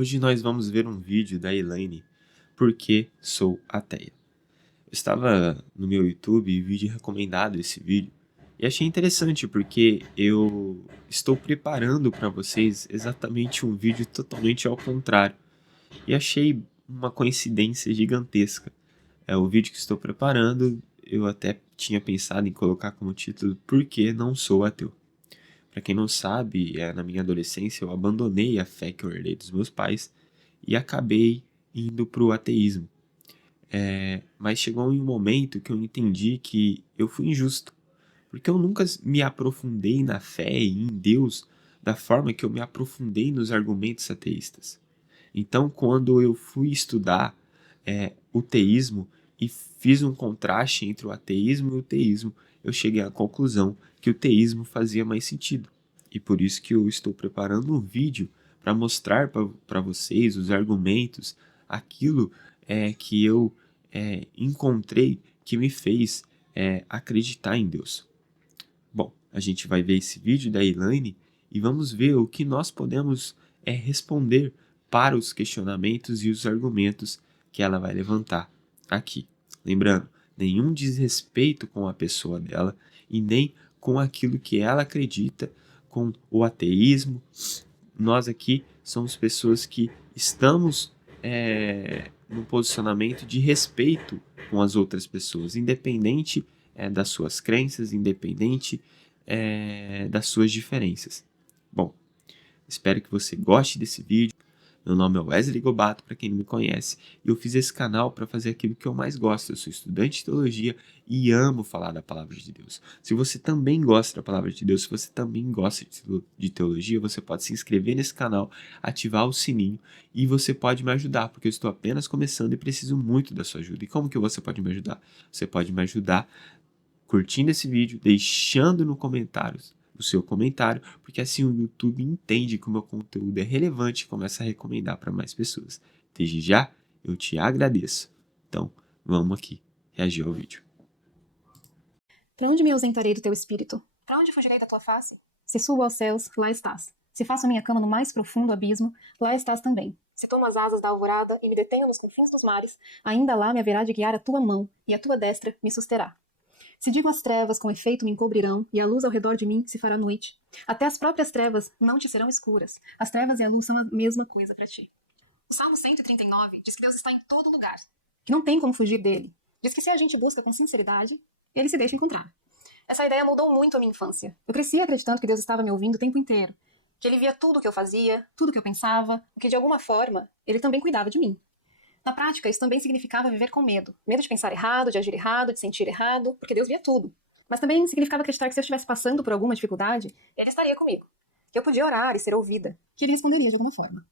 Hoje nós vamos ver um vídeo da Elaine, Por que sou ateia? Eu estava no meu YouTube e vi de recomendado esse vídeo e achei interessante porque eu estou preparando para vocês exatamente um vídeo totalmente ao contrário e achei uma coincidência gigantesca. O vídeo que estou preparando, eu até tinha pensado em colocar como título Por que não sou ateu? Para quem não sabe, na minha adolescência eu abandonei a fé que eu herdei dos meus pais e acabei indo para o ateísmo. Mas chegou em um momento que eu entendi que eu fui injusto, porque eu nunca me aprofundei na fé e em Deus da forma que eu me aprofundei nos argumentos ateístas. Então, quando eu fui estudar o teísmo e fiz um contraste entre o ateísmo e o teísmo, eu cheguei à conclusão que o teísmo fazia mais sentido. E por isso que eu estou preparando um vídeo para mostrar para vocês os argumentos, aquilo que eu encontrei que me fez acreditar em Deus. Bom, a gente vai ver esse vídeo da Elaine e vamos ver o que nós podemos responder para os questionamentos e os argumentos que ela vai levantar aqui. Lembrando, nenhum desrespeito com a pessoa dela e nem com aquilo que ela acredita, com o ateísmo. Nós aqui somos pessoas que estamos no posicionamento de respeito com as outras pessoas, independente das suas crenças, independente das suas diferenças. Bom, espero que você goste desse vídeo. Meu nome é Wesley Gobato, para quem não me conhece, e eu fiz esse canal para fazer aquilo que eu mais gosto. Eu sou estudante de teologia e amo falar da palavra de Deus. Se você também gosta da palavra de Deus, se você também gosta de teologia, você pode se inscrever nesse canal, ativar o sininho e você pode me ajudar, porque eu estou apenas começando e preciso muito da sua ajuda. E como que você pode me ajudar? Você pode me ajudar curtindo esse vídeo, deixando no comentários o seu comentário, porque assim o YouTube entende que o meu conteúdo é relevante e começa a recomendar para mais pessoas. Desde já, eu te agradeço. Então, vamos aqui reagir ao vídeo. Para onde me ausentarei do teu espírito? Para onde fugirei da tua face? Se subo aos céus, lá estás. Se faço a minha cama no mais profundo abismo, lá estás também. Se tomo as asas da alvorada e me detenho nos confins dos mares, ainda lá me haverá de guiar a tua mão, e a tua destra me susterá. Se digo as trevas com efeito me encobrirão, e a luz ao redor de mim se fará noite, até as próprias trevas não te serão escuras. As trevas e a luz são a mesma coisa para ti. O Salmo 139 diz que Deus está em todo lugar, que não tem como fugir dele. Diz que se a gente busca com sinceridade, ele se deixa encontrar. Essa ideia mudou muito a minha infância. Eu cresci acreditando que Deus estava me ouvindo o tempo inteiro, que ele via tudo o que eu fazia, tudo o que eu pensava, e que de alguma forma ele também cuidava de mim. Na prática, isso também significava viver com medo. Medo de pensar errado, de agir errado, de sentir errado, porque Deus via tudo. Mas também significava acreditar que se eu estivesse passando por alguma dificuldade, ele estaria comigo. Que eu podia orar e ser ouvida, que ele responderia de alguma forma.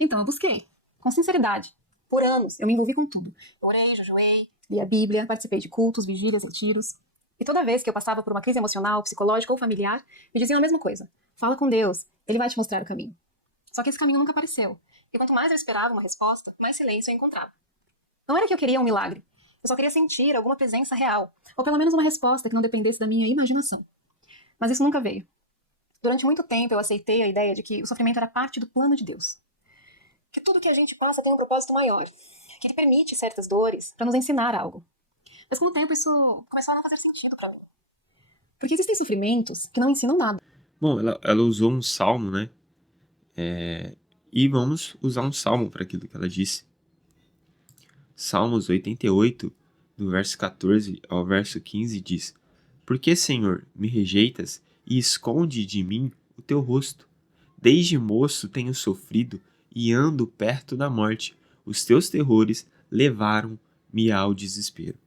Então eu busquei, com sinceridade. Por anos, eu me envolvi com tudo. Eu orei, jejuei, li a Bíblia, participei de cultos, vigílias, retiros. E toda vez que eu passava por uma crise emocional, psicológica ou familiar, me diziam a mesma coisa. Fala com Deus, ele vai te mostrar o caminho. Só que esse caminho nunca apareceu. E quanto mais eu esperava uma resposta, mais silêncio eu encontrava. Não era que eu queria um milagre. Eu só queria sentir alguma presença real. Ou pelo menos uma resposta que não dependesse da minha imaginação. Mas isso nunca veio. Durante muito tempo eu aceitei a ideia de que o sofrimento era parte do plano de Deus. Que tudo que a gente passa tem um propósito maior. Que ele permite certas dores para nos ensinar algo. Mas com o tempo isso começou a não fazer sentido para mim. Porque existem sofrimentos que não ensinam nada. Bom, ela usou um salmo, né? E vamos usar um salmo para aquilo que ela disse. Salmos 88, do verso 14 ao verso 15 diz: Por que, Senhor, me rejeitas e esconde de mim o teu rosto? Desde moço tenho sofrido e ando perto da morte. Os teus terrores levaram-me ao desespero.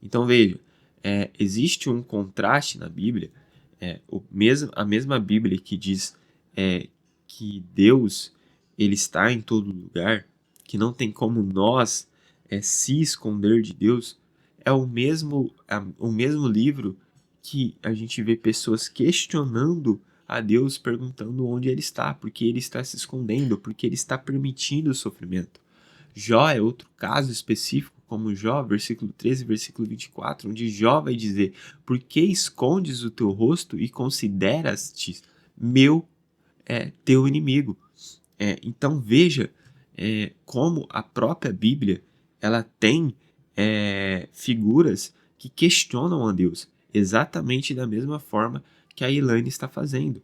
Então veja, existe um contraste na Bíblia, a mesma Bíblia que diz que Deus ele está em todo lugar, que não tem como nós se esconder de Deus, é o mesmo livro que a gente vê pessoas questionando a Deus, perguntando onde ele está, porque ele está se escondendo, porque ele está permitindo o sofrimento. Jó é outro caso específico, como Jó, versículo 13, versículo 24, onde Jó vai dizer: Por que escondes o teu rosto e consideras-te teu inimigo? Então veja como a própria Bíblia ela tem figuras que questionam a Deus, exatamente da mesma forma que a Elaine está fazendo,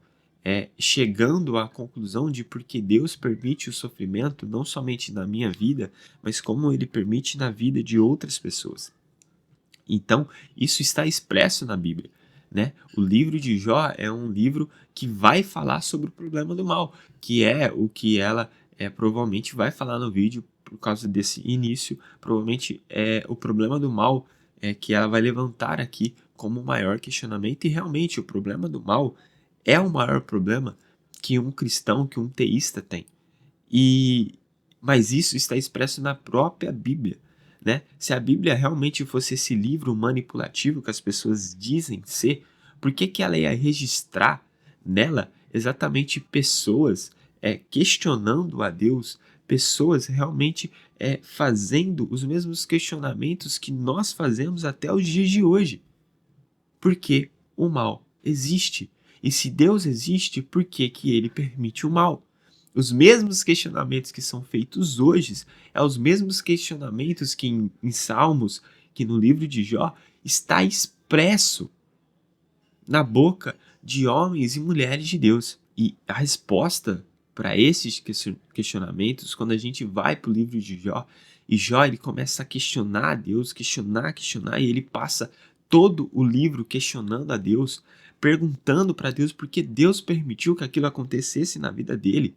chegando à conclusão de porque Deus permite o sofrimento não somente na minha vida, mas como Ele permite na vida de outras pessoas. Então, isso está expresso na Bíblia, né? O livro de Jó é um livro que vai falar sobre o problema do mal, que é o que ela provavelmente vai falar no vídeo por causa desse início. Provavelmente é o problema do mal que ela vai levantar aqui como o maior questionamento. E realmente o problema do mal é o maior problema que um cristão, que um teísta tem. Mas isso está expresso na própria Bíblia. Né? Se a Bíblia realmente fosse esse livro manipulativo que as pessoas dizem ser, por que ela ia registrar nela exatamente pessoas questionando a Deus, pessoas realmente fazendo os mesmos questionamentos que nós fazemos até os dias de hoje? Porque o mal existe. E se Deus existe, por que ele permite o mal? Os mesmos questionamentos que são feitos hoje, os mesmos questionamentos que em Salmos, que no livro de Jó, está expresso na boca de homens e mulheres de Deus. E a resposta para esses questionamentos, quando a gente vai para o livro de Jó, e Jó ele começa a questionar a Deus, questionar, e ele passa todo o livro questionando a Deus, perguntando para Deus por que Deus permitiu que aquilo acontecesse na vida dele.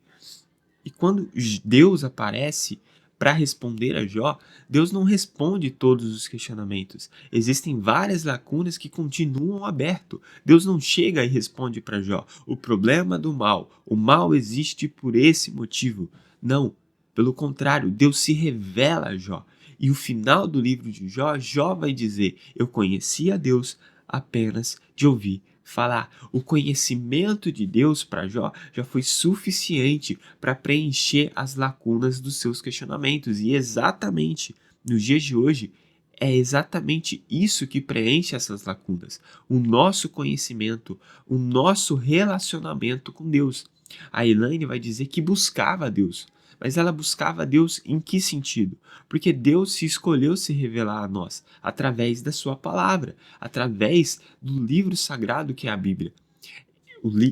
E quando Deus aparece para responder a Jó, Deus não responde todos os questionamentos. Existem várias lacunas que continuam abertas. Deus não chega e responde para Jó: o problema do mal, o mal existe por esse motivo. Não, pelo contrário, Deus se revela a Jó. E o final do livro de Jó, Jó vai dizer: eu conheci a Deus apenas de ouvir falar. O conhecimento de Deus para Jó já foi suficiente para preencher as lacunas dos seus questionamentos. E exatamente nos dias de hoje, é exatamente isso que preenche essas lacunas. O nosso conhecimento, o nosso relacionamento com Deus. A Elaine vai dizer que buscava a Deus. Mas ela buscava a Deus em que sentido? Porque Deus se escolheu se revelar a nós através da sua palavra, através do livro sagrado que é a Bíblia.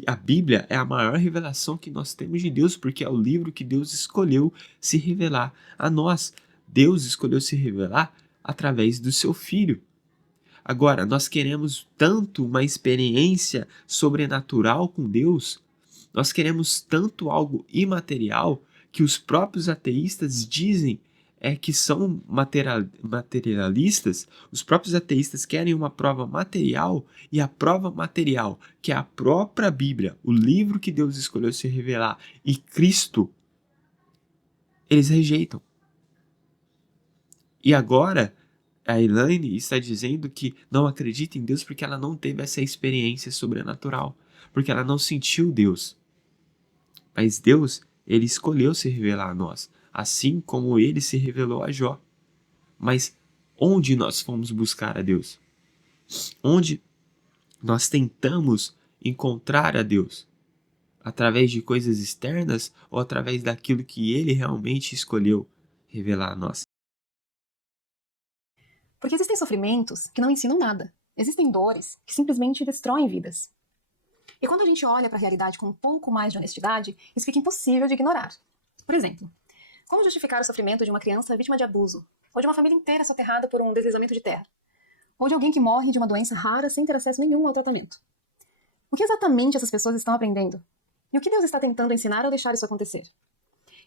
A Bíblia é a maior revelação que nós temos de Deus, porque é o livro que Deus escolheu se revelar a nós. Deus escolheu se revelar através do seu Filho. Agora, nós queremos tanto uma experiência sobrenatural com Deus, nós queremos tanto algo imaterial, que os próprios ateístas dizem que são materialistas. Os próprios ateístas querem uma prova material, e a prova material, que é a própria Bíblia, o livro que Deus escolheu se revelar, e Cristo, eles rejeitam. E agora a Elaine está dizendo que não acredita em Deus porque ela não teve essa experiência sobrenatural, porque ela não sentiu Deus. Mas Deus, ele escolheu se revelar a nós, assim como ele se revelou a Jó. Mas onde nós fomos buscar a Deus? Onde nós tentamos encontrar a Deus? Através de coisas externas ou através daquilo que ele realmente escolheu revelar a nós? Porque existem sofrimentos que não ensinam nada. Existem dores que simplesmente destroem vidas. E quando a gente olha para a realidade com um pouco mais de honestidade, isso fica impossível de ignorar. Por exemplo, como justificar o sofrimento de uma criança vítima de abuso? Ou de uma família inteira soterrada por um deslizamento de terra? Ou de alguém que morre de uma doença rara sem ter acesso nenhum ao tratamento? O que exatamente essas pessoas estão aprendendo? E o que Deus está tentando ensinar ao deixar isso acontecer?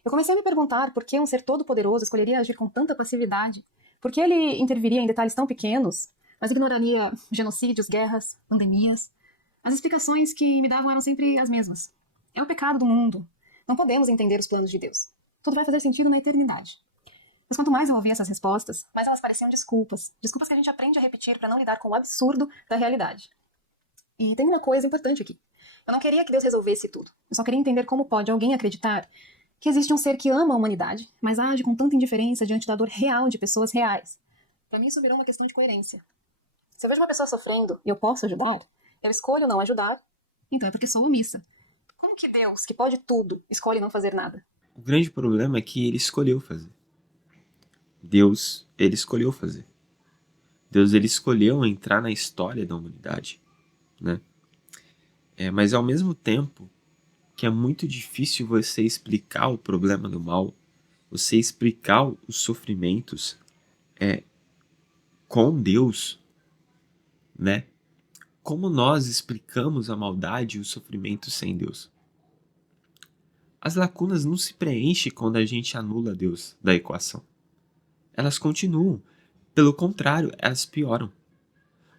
Eu comecei a me perguntar por que um ser todo-poderoso escolheria agir com tanta passividade, por que ele interviria em detalhes tão pequenos, mas ignoraria genocídios, guerras, pandemias. As explicações que me davam eram sempre as mesmas. É o pecado do mundo. Não podemos entender os planos de Deus. Tudo vai fazer sentido na eternidade. Mas quanto mais eu ouvia essas respostas, mais elas pareciam desculpas. Desculpas que a gente aprende a repetir para não lidar com o absurdo da realidade. E tem uma coisa importante aqui. Eu não queria que Deus resolvesse tudo. Eu só queria entender como pode alguém acreditar que existe um ser que ama a humanidade, mas age com tanta indiferença diante da dor real de pessoas reais. Para mim isso virou uma questão de coerência. Se eu vejo uma pessoa sofrendo e eu posso ajudar, eu escolho não ajudar, então é porque sou omissa. Como que Deus, que pode tudo, escolhe não fazer nada? O grande problema é que ele escolheu fazer. Deus, ele escolheu fazer. Deus, ele escolheu entrar na história da humanidade, né? Mas ao mesmo tempo que é muito difícil você explicar o problema do mal, você explicar os sofrimentos com Deus, né? Como nós explicamos a maldade e o sofrimento sem Deus? As lacunas não se preenchem quando a gente anula Deus da equação. Elas continuam. Pelo contrário, elas pioram.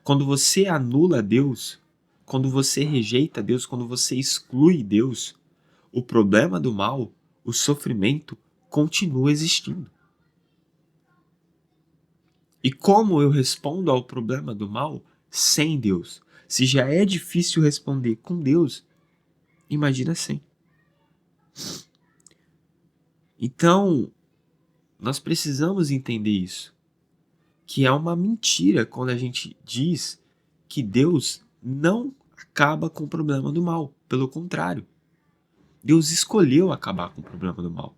Quando você anula Deus, quando você rejeita Deus, quando você exclui Deus, o problema do mal, o sofrimento, continua existindo. E como eu respondo ao problema do mal sem Deus? Se já é difícil responder com Deus, imagina sem. Então, nós precisamos entender isso. Que é uma mentira quando a gente diz que Deus não acaba com o problema do mal. Pelo contrário, Deus escolheu acabar com o problema do mal.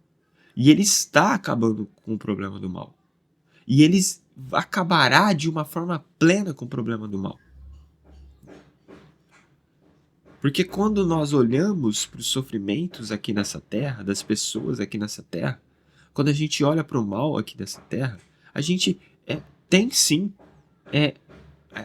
E Ele está acabando com o problema do mal. E Ele acabará de uma forma plena com o problema do mal. Porque quando nós olhamos para os sofrimentos aqui nessa terra, das pessoas aqui nessa terra, quando a gente olha para o mal aqui dessa terra, a gente tem sim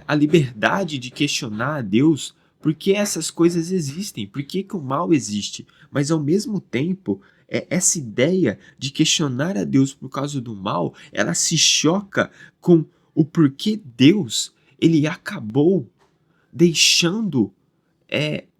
a liberdade de questionar a Deus por que essas coisas existem, por que o mal existe. Mas ao mesmo tempo, essa ideia de questionar a Deus por causa do mal, ela se choca com o porquê Deus ele acabou deixando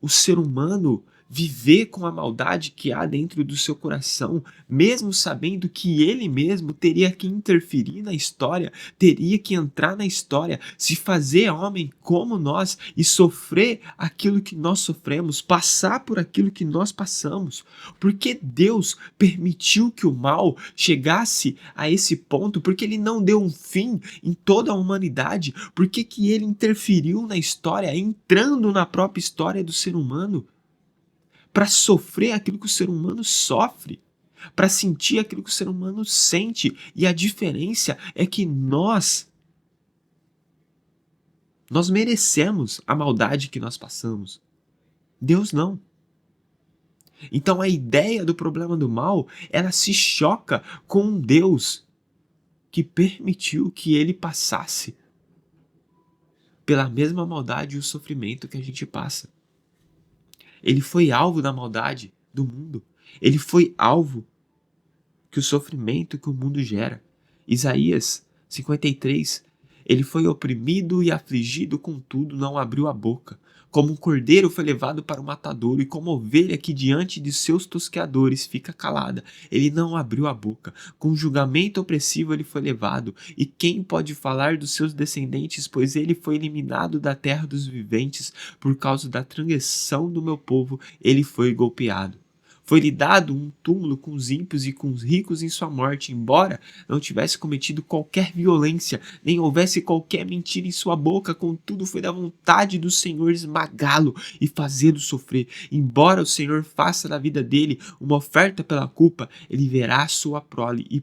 o ser humano viver com a maldade que há dentro do seu coração, mesmo sabendo que ele mesmo teria que interferir na história, teria que entrar na história, se fazer homem como nós e sofrer aquilo que nós sofremos, passar por aquilo que nós passamos. Porque Deus permitiu que o mal chegasse a esse ponto, porque ele não deu um fim em toda a humanidade, porque que ele interferiu na história, entrando na própria história do ser humano, para sofrer aquilo que o ser humano sofre, para sentir aquilo que o ser humano sente. E a diferença é que nós merecemos a maldade que nós passamos. Deus não. Então a ideia do problema do mal, ela se choca com um Deus que permitiu que ele passasse pela mesma maldade e o sofrimento que a gente passa. Ele foi alvo da maldade do mundo. Ele foi alvo que o sofrimento que o mundo gera. Isaías 53. Ele foi oprimido e afligido, contudo não abriu a boca. Como um cordeiro foi levado para o matadouro, e como ovelha que diante de seus tosqueadores fica calada, ele não abriu a boca. Com julgamento opressivo ele foi levado, e quem pode falar dos seus descendentes, pois ele foi eliminado da terra dos viventes, por causa da transgressão do meu povo, ele foi golpeado. Foi-lhe dado um túmulo com os ímpios e com os ricos em sua morte, embora não tivesse cometido qualquer violência, nem houvesse qualquer mentira em sua boca, contudo foi da vontade do Senhor esmagá-lo e fazê-lo sofrer. Embora o Senhor faça da vida dele uma oferta pela culpa, ele verá sua prole e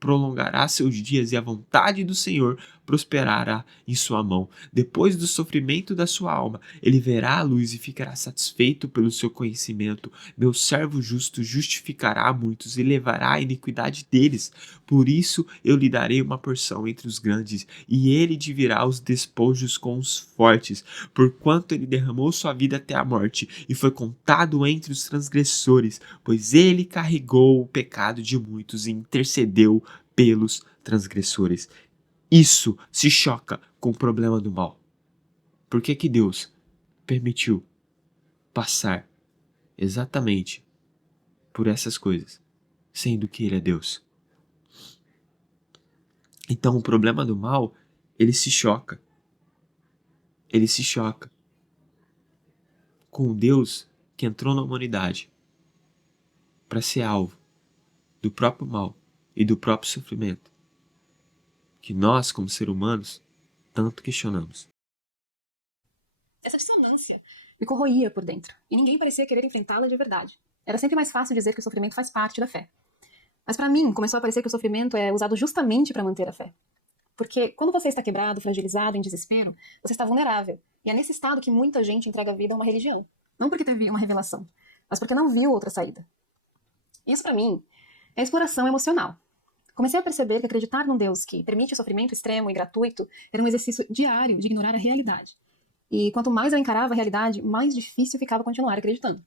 prolongará seus dias, e a vontade do Senhor prosperará em sua mão. Depois do sofrimento da sua alma, ele verá a luz e ficará satisfeito pelo seu conhecimento. Meu servo justo justificará a muitos e levará a iniquidade deles. Por isso eu lhe darei uma porção entre os grandes, e ele dividirá os despojos com os fortes, porquanto ele derramou sua vida até a morte, e foi contado entre os transgressores, pois ele carregou o pecado de muitos e intercedeu pelos transgressores. Isso se choca com o problema do mal. Por que que Deus permitiu passar exatamente por essas coisas, sendo que Ele é Deus? Então o problema do mal, ele se choca. Ele se choca com o Deus que entrou na humanidade para ser alvo do próprio mal e do próprio sofrimento que nós, como seres humanos, tanto questionamos. Essa dissonância me corroía por dentro, e ninguém parecia querer enfrentá-la de verdade. Era sempre mais fácil dizer que o sofrimento faz parte da fé. Mas para mim, começou a parecer que o sofrimento é usado justamente para manter a fé. Porque quando você está quebrado, fragilizado, em desespero, você está vulnerável. E é nesse estado que muita gente entrega a vida a uma religião. Não porque teve uma revelação, mas porque não viu outra saída. Isso, para mim, é exploração emocional. Comecei a perceber que acreditar num Deus que permite o sofrimento extremo e gratuito era um exercício diário de ignorar a realidade. E quanto mais eu encarava a realidade, mais difícil ficava continuar acreditando.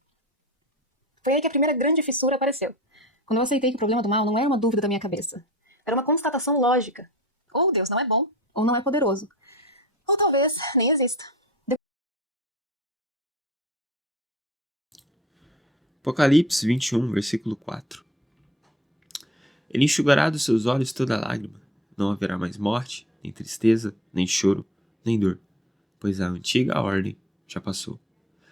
Foi aí que a primeira grande fissura apareceu. Quando eu aceitei que o problema do mal não era uma dúvida da minha cabeça. Era uma constatação lógica. Ou Deus não é bom, ou não é poderoso. Ou talvez nem exista. Apocalipse 21, versículo 4. Ele enxugará dos seus olhos toda lágrima. Não haverá mais morte, nem tristeza, nem choro, nem dor, pois a antiga ordem já passou.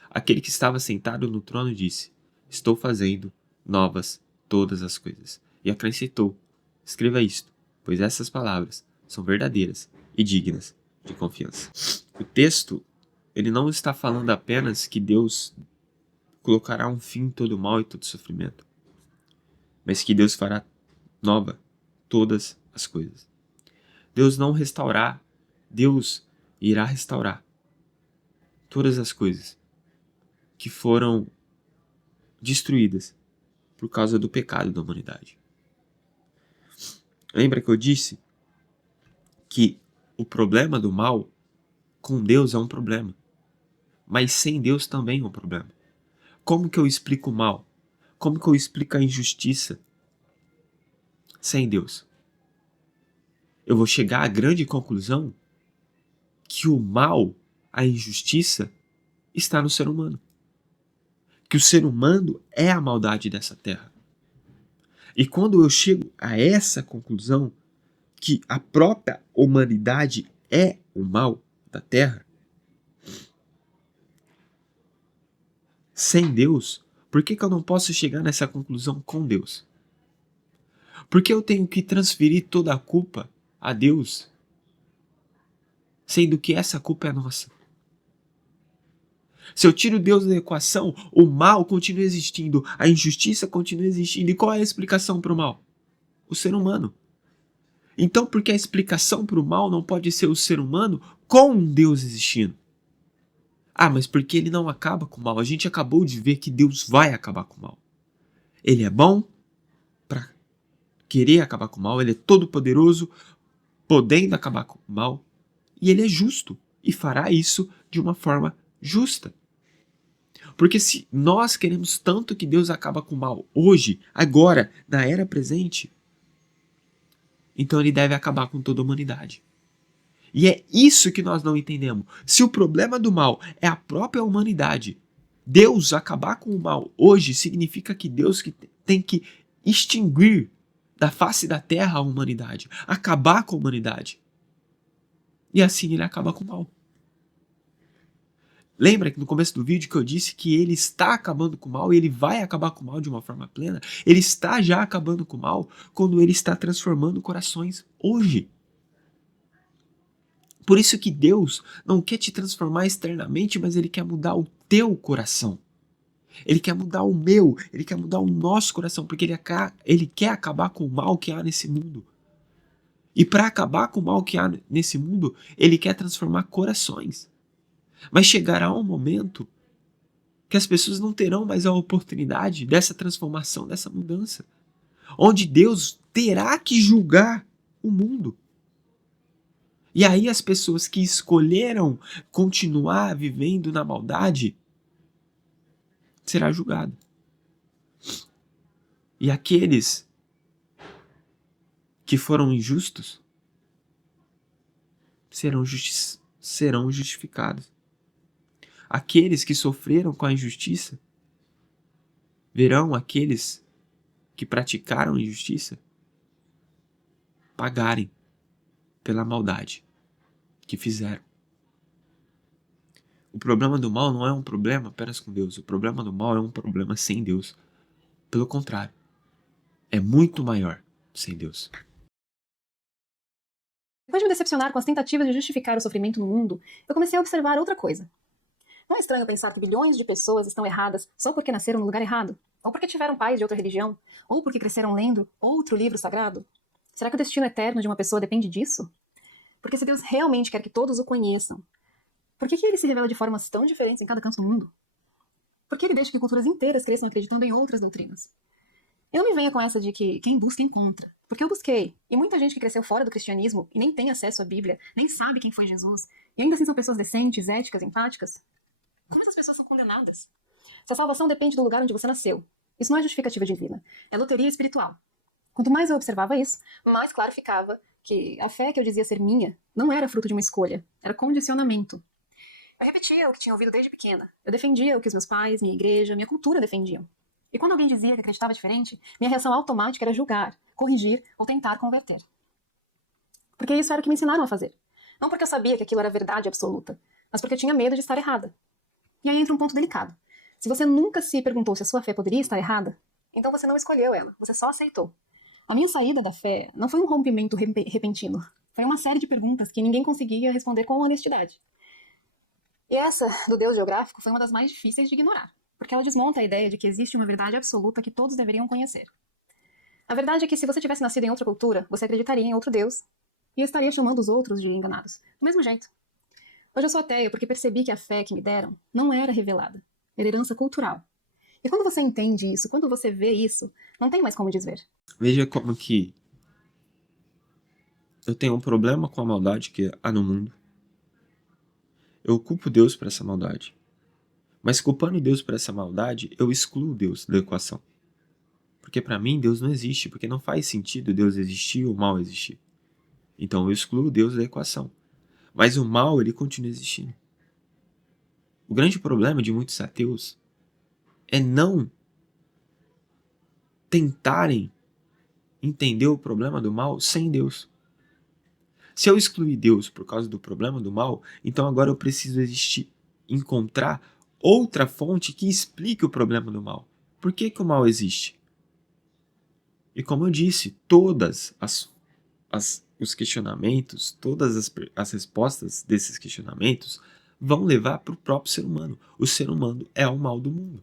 Aquele que estava sentado no trono disse: Estou fazendo novas todas as coisas. E acrescentou: Escreva isto, pois essas palavras são verdadeiras e dignas de confiança. O texto, ele não está falando apenas que Deus colocará um fim em todo mal e todo sofrimento, mas que Deus fará nova todas as coisas. Deus não restaurar, Deus irá restaurar todas as coisas que foram destruídas por causa do pecado da humanidade. Lembra que eu disse que o problema do mal com Deus é um problema, mas sem Deus também é um problema. Como que eu explico o mal? Como que eu explico a injustiça sem Deus? Eu vou chegar à grande conclusão que o mal, a injustiça, está no ser humano. Que o ser humano é a maldade dessa terra. E quando eu chego a essa conclusão, que a própria humanidade é o mal da terra, sem Deus, por que eu não posso chegar nessa conclusão com Deus? Por que eu tenho que transferir toda a culpa a Deus, sendo que essa culpa é nossa? Se eu tiro Deus da equação, o mal continua existindo, a injustiça continua existindo. E qual é a explicação para o mal? O ser humano. Então, por que a explicação para o mal não pode ser o ser humano com um Deus existindo? Ah, mas porque ele não acaba com o mal? A gente acabou de ver que Deus vai acabar com o mal. Ele é bom para querer acabar com o mal, ele é todo poderoso, podendo acabar com o mal, e ele é justo e fará isso de uma forma justa. Porque se nós queremos tanto que Deus acaba com o mal hoje, agora, na era presente, então ele deve acabar com toda a humanidade. E é isso que nós não entendemos. Se o problema do mal é a própria humanidade, Deus acabar com o mal hoje significa que Deus tem que extinguir da face da terra a humanidade, acabar com a humanidade. E assim ele acaba com o mal. Lembra que no começo do vídeo que eu disse que ele está acabando com o mal e ele vai acabar com o mal de uma forma plena? Ele está já acabando com o mal quando ele está transformando corações hoje. Por isso que Deus não quer te transformar externamente, mas ele quer mudar o teu coração. Ele quer mudar o meu, ele quer mudar o nosso coração, porque ele quer acabar com o mal que há nesse mundo. E para acabar com o mal que há nesse mundo, ele quer transformar corações. Mas chegará um momento que as pessoas não terão mais a oportunidade dessa transformação, dessa mudança. Onde Deus terá que julgar o mundo. E aí as pessoas que escolheram continuar vivendo na maldade será julgado. E aqueles que foram injustos serão justificados. Aqueles que sofreram com a injustiça verão aqueles que praticaram injustiça pagarem pela maldade que fizeram. O problema do mal não é um problema apenas com Deus. O problema do mal é um problema sem Deus. Pelo contrário, é muito maior sem Deus. Depois de me decepcionar com as tentativas de justificar o sofrimento no mundo, eu comecei a observar outra coisa. Não é estranho pensar que bilhões de pessoas estão erradas só porque nasceram no lugar errado? Ou porque tiveram pais de outra religião? Ou porque cresceram lendo outro livro sagrado? Será que o destino eterno de uma pessoa depende disso? Porque se Deus realmente quer que todos o conheçam, por que ele se revela de formas tão diferentes em cada canto do mundo? Por que ele deixa que culturas inteiras cresçam acreditando em outras doutrinas? E não me venha com essa de que quem busca encontra. Porque eu busquei. E muita gente que cresceu fora do cristianismo e nem tem acesso à Bíblia, nem sabe quem foi Jesus, e ainda assim são pessoas decentes, éticas, empáticas. Como essas pessoas são condenadas? Se a salvação depende do lugar onde você nasceu, isso não é justificativa divina. É loteria espiritual. Quanto mais eu observava isso, mais claro ficava que a fé que eu dizia ser minha não era fruto de uma escolha, era condicionamento. Eu repetia o que tinha ouvido desde pequena. Eu defendia o que os meus pais, minha igreja, minha cultura defendiam. E quando alguém dizia que acreditava diferente, minha reação automática era julgar, corrigir ou tentar converter. Porque isso era o que me ensinaram a fazer. Não porque eu sabia que aquilo era verdade absoluta, mas porque eu tinha medo de estar errada. E aí entra um ponto delicado. Se você nunca se perguntou se a sua fé poderia estar errada, então você não escolheu ela, você só aceitou. A minha saída da fé não foi um rompimento repentino. Foi uma série de perguntas que ninguém conseguia responder com honestidade. E essa, do Deus geográfico, foi uma das mais difíceis de ignorar, porque ela desmonta a ideia de que existe uma verdade absoluta que todos deveriam conhecer. A verdade é que se você tivesse nascido em outra cultura, você acreditaria em outro Deus e estaria chamando os outros de enganados. Do mesmo jeito. Hoje eu sou ateia porque percebi que a fé que me deram não era revelada. Era herança cultural. E quando você entende isso, quando você vê isso, não tem mais como desver. Veja como que eu tenho um problema com a maldade que há no mundo. Eu culpo Deus por essa maldade. Mas culpando Deus por essa maldade, eu excluo Deus da equação. Porque para mim Deus não existe, porque não faz sentido Deus existir ou o mal existir. Então eu excluo Deus da equação. Mas o mal, ele continua existindo. O grande problema de muitos ateus é não tentarem entender o problema do mal sem Deus. Se eu excluir Deus por causa do problema do mal, então agora eu preciso encontrar outra fonte que explique o problema do mal. Por que o mal existe? E como eu disse, todas os questionamentos, todas as respostas desses questionamentos vão levar para o próprio ser humano. O ser humano é o mal do mundo.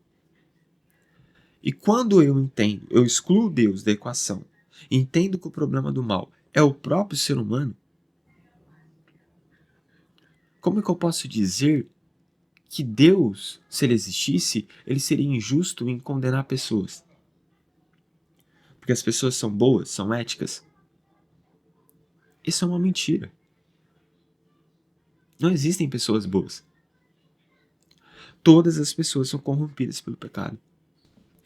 E quando eu entendo, eu excluo Deus da equação, entendo que o problema do mal é o próprio ser humano, como é que eu posso dizer que Deus, se ele existisse, ele seria injusto em condenar pessoas? Porque as pessoas são boas, são éticas? Isso é uma mentira. Não existem pessoas boas. Todas as pessoas são corrompidas pelo pecado.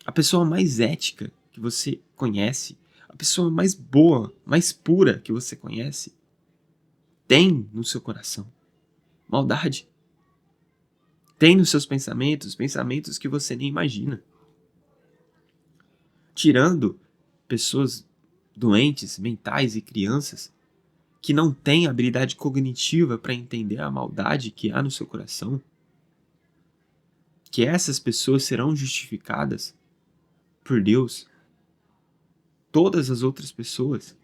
A pessoa mais ética que você conhece, a pessoa mais boa, mais pura que você conhece, tem no seu coração maldade. Tem nos seus pensamentos que você nem imagina. Tirando pessoas doentes, mentais e crianças que não têm habilidade cognitiva para entender a maldade que há no seu coração, que essas pessoas serão justificadas por Deus. Todas as outras pessoas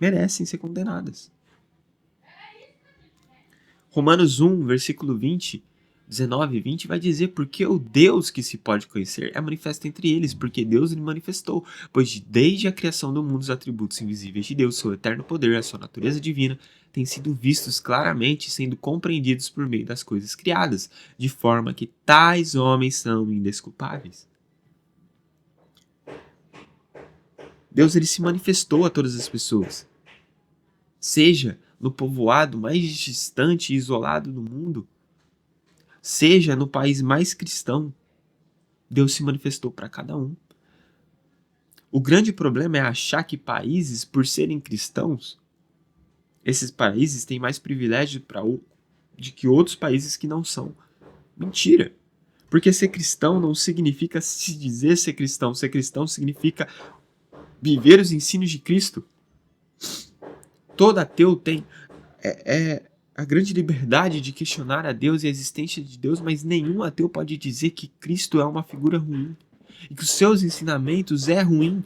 merecem ser condenadas. Romanos 1, versículo 19 e 20 vai dizer porque o Deus que se pode conhecer é manifesto entre eles, porque Deus lhe manifestou, pois desde a criação do mundo os atributos invisíveis de Deus, seu eterno poder, a sua natureza divina, têm sido vistos claramente, sendo compreendidos por meio das coisas criadas, de forma que tais homens são indesculpáveis. Deus ele se manifestou a todas as pessoas. Seja no povoado mais distante e isolado do mundo, seja no país mais cristão, Deus se manifestou para cada um. O grande problema é achar que países, por serem cristãos, esses países têm mais privilégio de que outros países que não são. Mentira! Porque ser cristão não significa se dizer ser cristão. Ser cristão significa viver os ensinos de Cristo. Todo ateu tem a grande liberdade de questionar a Deus e a existência de Deus, mas nenhum ateu pode dizer que Cristo é uma figura ruim e que os seus ensinamentos é ruim.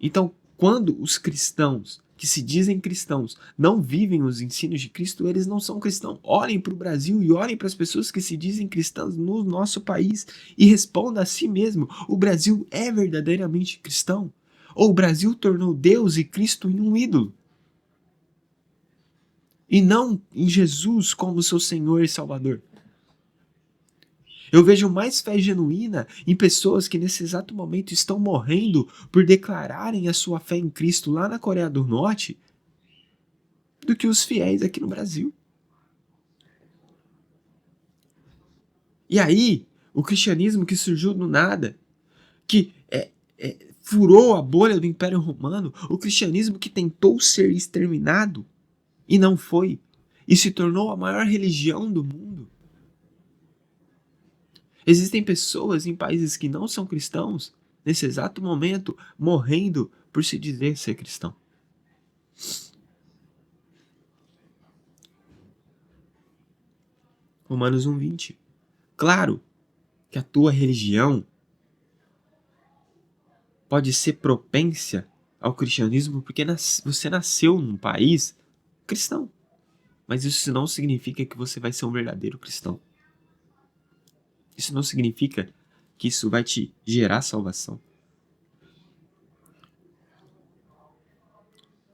Então, quando os cristãos que se dizem cristãos não vivem os ensinos de Cristo, eles não são cristãos. Olhem para o Brasil e olhem para as pessoas que se dizem cristãs no nosso país e respondam a si mesmo: o Brasil é verdadeiramente cristão? Ou o Brasil tornou Deus e Cristo em um ídolo? E não em Jesus como seu Senhor e Salvador. Eu vejo mais fé genuína em pessoas que nesse exato momento estão morrendo por declararem a sua fé em Cristo lá na Coreia do Norte do que os fiéis aqui no Brasil. E aí, o cristianismo que surgiu do nada, que furou a bolha do Império Romano, o cristianismo que tentou ser exterminado e não foi, e se tornou a maior religião do mundo. Existem pessoas em países que não são cristãos, nesse exato momento, morrendo por se dizer ser cristão. Romanos 1:20. Claro que a tua religião pode ser propensa ao cristianismo porque você nasceu num país cristão. Mas isso não significa que você vai ser um verdadeiro cristão. Isso não significa que isso vai te gerar salvação.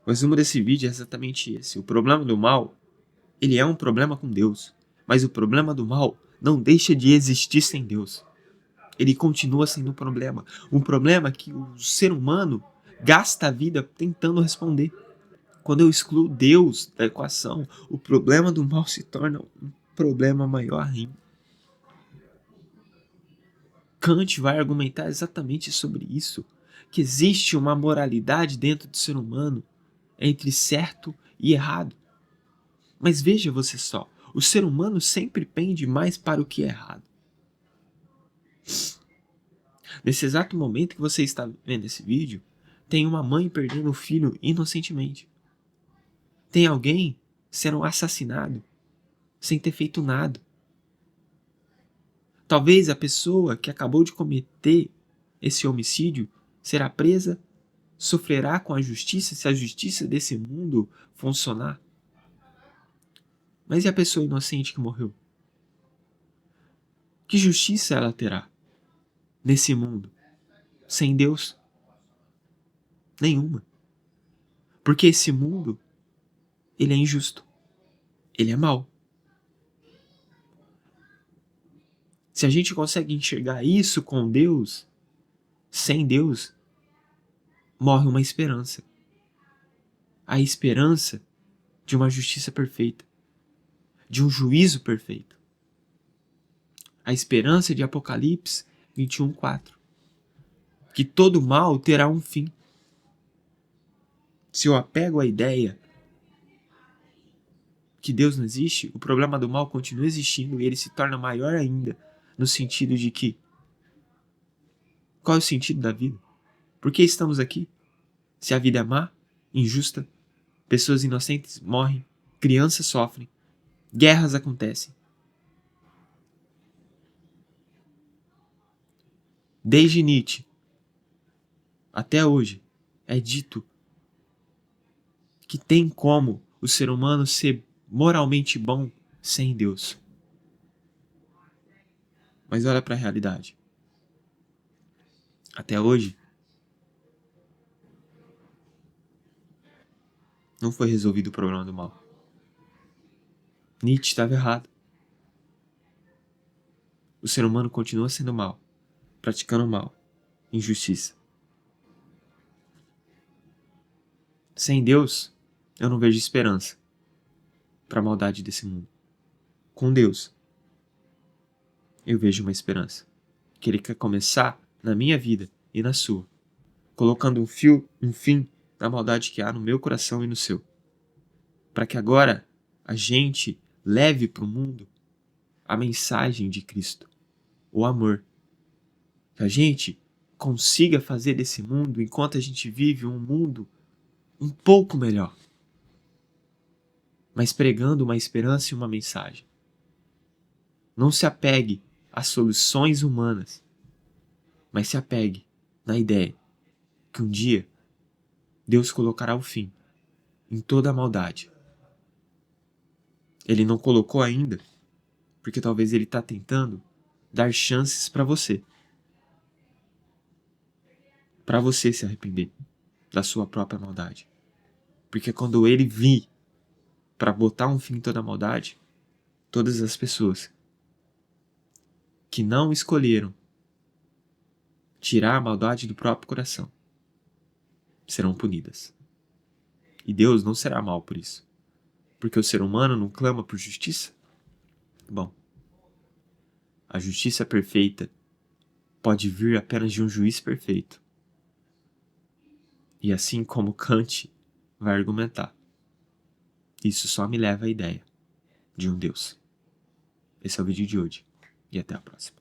O resumo desse vídeo é exatamente esse. O problema do mal, ele é um problema com Deus. Mas o problema do mal não deixa de existir sem Deus. Ele continua sendo um problema. Um problema que o ser humano gasta a vida tentando responder. Quando eu excluo Deus da equação, o problema do mal se torna um problema maior ainda. Kant vai argumentar exatamente sobre isso, que existe uma moralidade dentro do ser humano entre certo e errado. Mas veja você só, o ser humano sempre pende mais para o que é errado. Nesse exato momento que você está vendo esse vídeo, tem uma mãe perdendo o filho inocentemente. Tem alguém sendo assassinado sem ter feito nada. Talvez a pessoa que acabou de cometer esse homicídio será presa, sofrerá com a justiça se a justiça desse mundo funcionar. Mas e a pessoa inocente que morreu? Que justiça ela terá nesse mundo sem Deus? Nenhuma. Porque esse mundo, ele é injusto. Ele é mau. Se a gente consegue enxergar isso com Deus, sem Deus, morre uma esperança. A esperança de uma justiça perfeita, de um juízo perfeito. A esperança de Apocalipse 21:4. Que todo mal terá um fim. Se eu apego à ideia que Deus não existe, o problema do mal continua existindo e ele se torna maior ainda, no sentido de que qual é o sentido da vida? Por que estamos aqui? Se a vida é má, injusta, pessoas inocentes morrem, crianças sofrem, guerras acontecem. Desde Nietzsche até hoje é dito que tem como o ser humano ser moralmente bom sem Deus. Mas olha para a realidade. Até hoje, não foi resolvido o problema do mal. Nietzsche estava errado. O ser humano continua sendo mal, praticando mal, injustiça. Sem Deus, eu não vejo esperança para a maldade desse mundo. Com Deus, eu vejo uma esperança. Que Ele quer começar na minha vida e na sua, colocando um fim na maldade que há no meu coração e no seu. Para que agora a gente leve para o mundo a mensagem de Cristo, o amor. Que a gente consiga fazer desse mundo, enquanto a gente vive um mundo um pouco melhor, mas pregando uma esperança e uma mensagem. Não se apegue às soluções humanas, mas se apegue na ideia que um dia Deus colocará o fim em toda a maldade. Ele não colocou ainda, porque talvez ele está tentando dar chances para você se arrepender da sua própria maldade. Porque quando ele vir para botar um fim em toda a maldade, todas as pessoas que não escolheram tirar a maldade do próprio coração serão punidas. E Deus não será mal por isso. Porque o ser humano não clama por justiça? Bom, a justiça perfeita pode vir apenas de um juiz perfeito. E assim como Kant vai argumentar, isso só me leva à ideia de um Deus. Esse é o vídeo de hoje e até a próxima.